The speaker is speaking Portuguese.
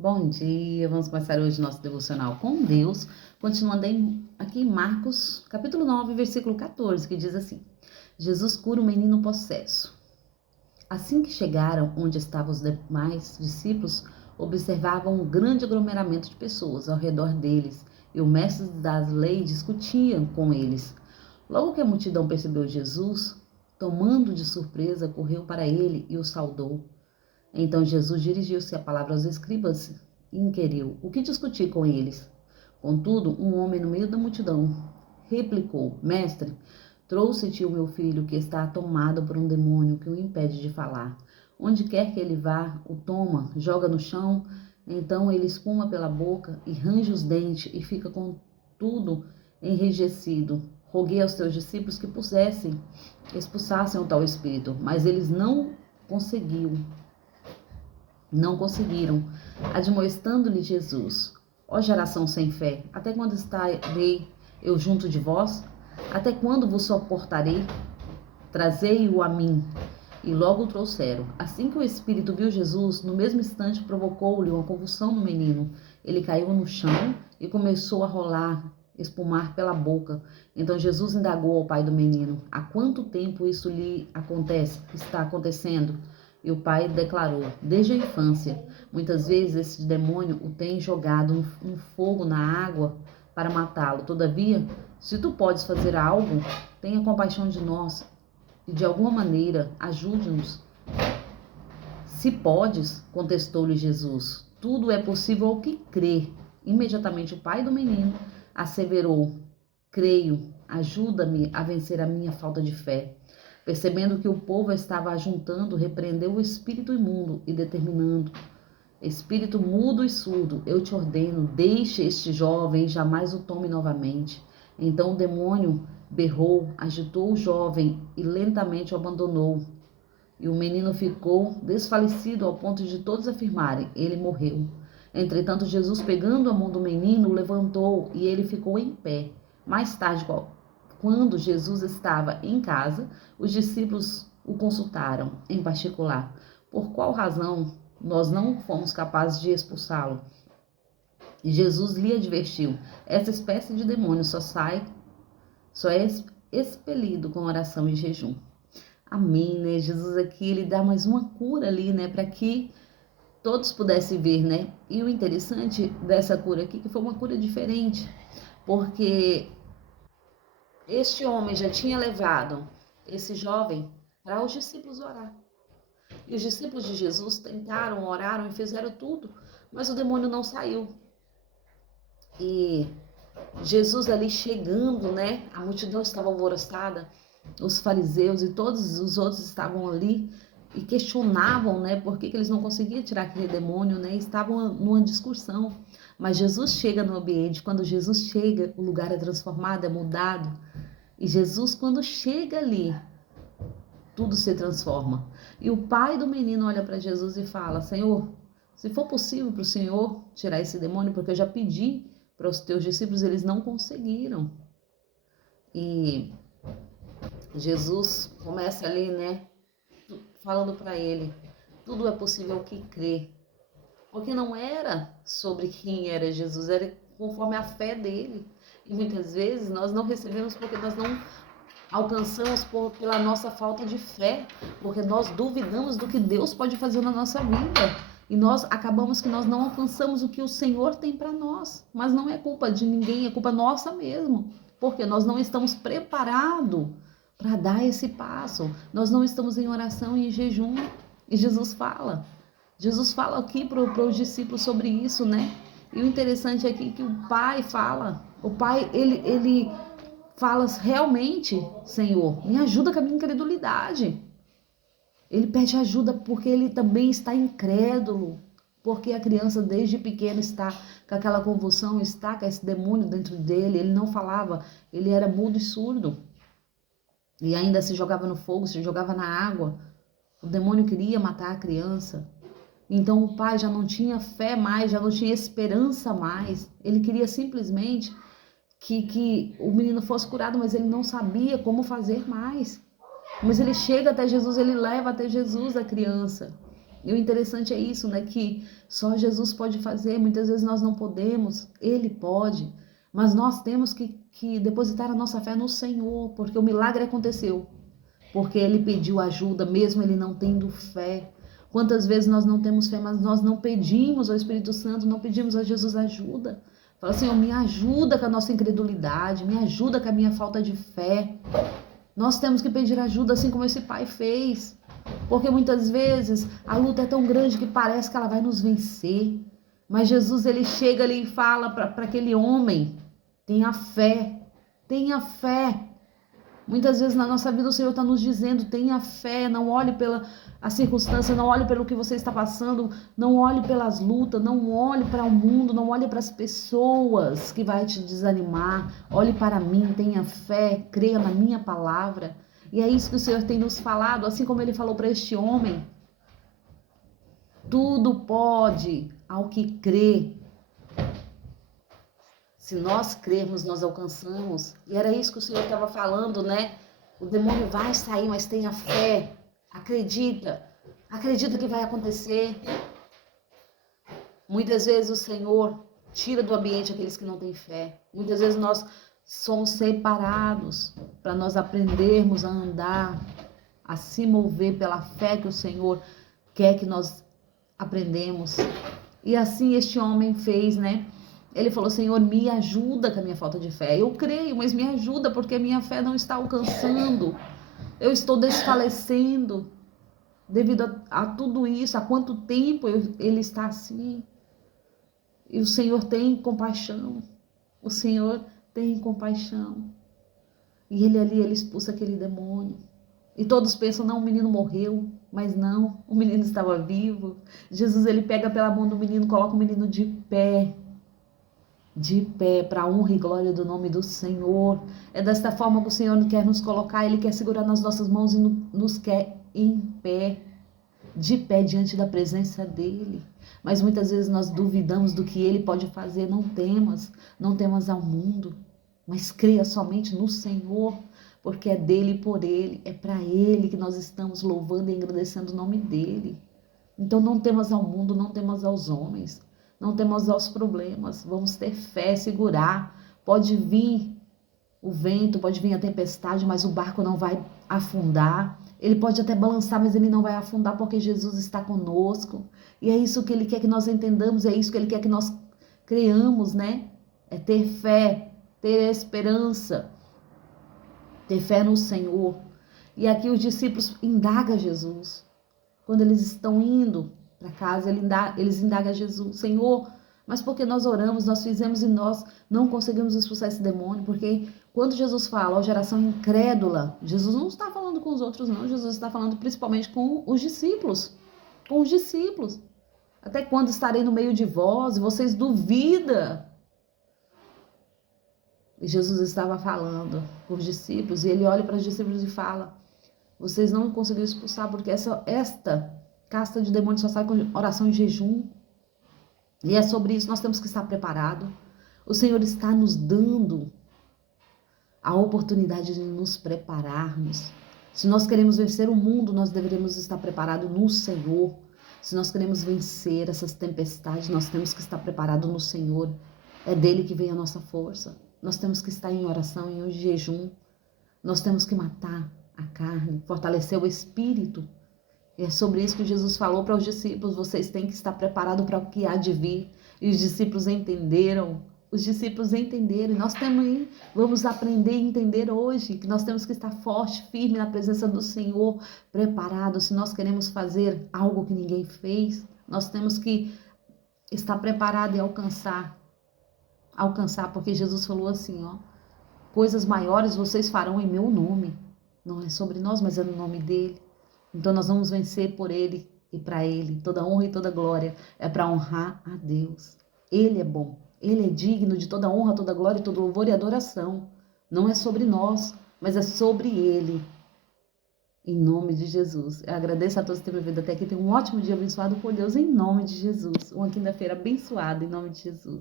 Bom dia, vamos começar hoje nosso devocional com Deus, continuando aqui em Marcos, capítulo 9, versículo 14, que diz assim: Jesus cura um menino possesso. Assim que chegaram onde estavam os demais discípulos, observavam um grande aglomeramento de pessoas ao redor deles, e o mestre das leis discutia com eles. Logo que a multidão percebeu Jesus, tomando de surpresa, correu para ele e o saudou. Então Jesus dirigiu-se a palavra aos escribas e inquiriu: o que discutir com eles? Contudo, um homem no meio da multidão replicou: Mestre, trouxe-te o meu filho que está tomado por um demônio que o impede de falar. Onde quer que ele vá, o toma, joga no chão, então ele espuma pela boca e range os dentes e fica com tudo enrijecido. Roguei aos teus discípulos que expulsassem o tal espírito, mas eles não conseguiram, admoestando-lhe Jesus: ó geração sem fé, até quando estarei eu junto de vós? Até quando vos suportarei? Trazei-o a mim. E logo o trouxeram. Assim que o espírito viu Jesus, no mesmo instante provocou-lhe uma convulsão no menino. Ele caiu no chão e começou a rolar, espumar pela boca. Então Jesus indagou ao pai do menino: há quanto tempo isso lhe está acontecendo? E o pai declarou: desde a infância. Muitas vezes esse demônio o tem jogado um fogo na água para matá-lo. Todavia, se tu podes fazer algo, tenha compaixão de nós e de alguma maneira ajude-nos. Se podes, contestou-lhe Jesus, tudo é possível ao que crê. Imediatamente o pai do menino asseverou: creio, ajuda-me a vencer a minha falta de fé. Percebendo que o povo estava ajuntando, repreendeu o espírito imundo e determinando: espírito mudo e surdo, eu te ordeno, deixe este jovem e jamais o tome novamente. Então o demônio berrou, agitou o jovem e lentamente o abandonou. E o menino ficou desfalecido ao ponto de todos afirmarem: ele morreu. Entretanto, Jesus, pegando a mão do menino, o levantou e ele ficou em pé. Mais tarde, quando Jesus estava em casa, os discípulos o consultaram em particular: por qual razão nós não fomos capazes de expulsá-lo? E Jesus lhe advertiu: essa espécie de demônio só é expelido com oração e jejum. Amém, né? Jesus aqui, ele dá mais uma cura ali, né? Para que todos pudessem ver, né? E o interessante dessa cura aqui, que foi uma cura diferente, porque este homem já tinha levado esse jovem para os discípulos orar. E os discípulos de Jesus tentaram, oraram e fizeram tudo, mas o demônio não saiu. E Jesus ali chegando, né? A multidão estava alvoroçada, os fariseus e todos os outros estavam ali e questionavam, né? Por que eles não conseguiam tirar aquele demônio, né? Estavam numa discussão. Mas Jesus chega no ambiente. Quando Jesus chega, o lugar é transformado, é mudado. E Jesus, quando chega ali, tudo se transforma. E o pai do menino olha para Jesus e fala: Senhor, se for possível para o Senhor tirar esse demônio, porque eu já pedi para os teus discípulos, eles não conseguiram. E Jesus começa ali, né, falando para ele: tudo é possível ao que crê. Porque não era sobre quem era Jesus, era conforme a fé dele. E muitas vezes nós não recebemos porque nós não alcançamos pela nossa falta de fé, porque nós duvidamos do que Deus pode fazer na nossa vida. E nós acabamos que nós não alcançamos o que o Senhor tem para nós. Mas não é culpa de ninguém, é culpa nossa mesmo. Porque nós não estamos preparados para dar esse passo. Nós não estamos em oração e em jejum. E Jesus fala aqui para os discípulos sobre isso, né? E o interessante aqui é que o Pai fala. O Pai, ele fala realmente: Senhor, me ajuda com a minha incredulidade. Ele pede ajuda porque ele também está incrédulo, porque a criança desde pequena está com aquela convulsão, está com esse demônio dentro dele. Ele não falava, ele era mudo e surdo. E ainda se jogava no fogo, se jogava na água. O demônio queria matar a criança. Então o pai já não tinha fé mais, já não tinha esperança mais. Ele queria simplesmente que o menino fosse curado, mas ele não sabia como fazer mais. Mas ele chega até Jesus, ele leva até Jesus a criança. E o interessante é isso, né? Que só Jesus pode fazer. Muitas vezes nós não podemos, Ele pode. Mas nós temos que depositar a nossa fé no Senhor, porque o milagre aconteceu. Porque Ele pediu ajuda, mesmo Ele não tendo fé. Quantas vezes nós não temos fé, mas nós não pedimos ao Espírito Santo, não pedimos a Jesus ajuda. Fala, Senhor, me ajuda com a nossa incredulidade, me ajuda com a minha falta de fé. Nós temos que pedir ajuda assim como esse pai fez. Porque muitas vezes a luta é tão grande que parece que ela vai nos vencer. Mas Jesus, ele chega ali e fala para aquele homem, tenha fé, tenha fé. Muitas vezes na nossa vida o Senhor está nos dizendo, tenha fé, não olhe pela a circunstância, não olhe pelo que você está passando, não olhe pelas lutas, não olhe para o mundo, não olhe para as pessoas que vai te desanimar. Olhe para mim, tenha fé, creia na minha palavra. E é isso que o Senhor tem nos falado, assim como Ele falou para este homem. Tudo pode ao que crê. Se nós crermos, nós alcançamos. E era isso que o Senhor estava falando, né? O demônio vai sair, mas tenha fé. Acredita. Acredita que vai acontecer. Muitas vezes o Senhor tira do ambiente aqueles que não têm fé. Muitas vezes nós somos separados para nós aprendermos a andar, a se mover pela fé que o Senhor quer que nós aprendemos. E assim este homem fez, né? Ele falou, Senhor, me ajuda com a minha falta de fé. Eu creio, mas me ajuda porque a minha fé não está alcançando. Eu estou desfalecendo devido a tudo isso. Há quanto tempo ele está assim? E o Senhor tem compaixão. O Senhor tem compaixão. E ele expulsa aquele demônio. E todos pensam, não, o menino morreu. Mas não, o menino estava vivo. Jesus, ele pega pela mão do menino, coloca o menino de pé, para a honra e glória do nome do Senhor. É desta forma que o Senhor quer nos colocar, Ele quer segurar nas nossas mãos e nos quer em pé, de pé diante da presença dEle. Mas muitas vezes nós duvidamos do que Ele pode fazer, não temas ao mundo, mas creia somente no Senhor, porque é dEle e por Ele, é para Ele que nós estamos louvando e engrandecendo o nome dEle. Então não temas ao mundo, não temas aos homens, não temos aos problemas, vamos ter fé, segurar. Pode vir o vento, pode vir a tempestade, mas o barco não vai afundar. Ele pode até balançar, mas ele não vai afundar porque Jesus está conosco. E é isso que Ele quer que nós entendamos, é isso que Ele quer que nós creamos, né? É ter fé, ter esperança, ter fé no Senhor. E aqui os discípulos indagam Jesus. Quando eles estão indo para casa, eles indagam a Jesus, Senhor, mas porque nós oramos, nós fizemos e nós não conseguimos expulsar esse demônio? Porque quando Jesus fala, ó geração incrédula, Jesus não está falando com os outros não, Jesus está falando principalmente com os discípulos, Até quando estarei no meio de vós e vocês duvidam? E Jesus estava falando com os discípulos e Ele olha para os discípulos e fala, vocês não conseguiram expulsar porque esta casta de demônios só sai com oração e jejum. E é sobre isso, nós temos que estar preparados. O Senhor está nos dando a oportunidade de nos prepararmos. Se nós queremos vencer o mundo, nós deveremos estar preparados no Senhor. Se nós queremos vencer essas tempestades, nós temos que estar preparados no Senhor. É dele que vem a nossa força. Nós temos que estar em oração, em jejum. Nós temos que matar a carne, fortalecer o espírito. E é sobre isso que Jesus falou para os discípulos, vocês têm que estar preparados para o que há de vir. E os discípulos entenderam, e nós também vamos aprender e entender hoje que nós temos que estar forte, firme na presença do Senhor, preparados. Se nós queremos fazer algo que ninguém fez, nós temos que estar preparado e alcançar, porque Jesus falou assim, ó, coisas maiores vocês farão em meu nome. Não é sobre nós, mas é no nome dele. Então nós vamos vencer por Ele e para Ele. Toda honra e toda glória é para honrar a Deus. Ele é bom, Ele é digno de toda honra, toda glória, todo louvor e adoração. Não é sobre nós, mas é sobre Ele. Em nome de Jesus. Eu agradeço a todos que têm me ouvido até aqui. Tenham um ótimo dia abençoado por Deus em nome de Jesus. Uma quinta-feira abençoada em nome de Jesus.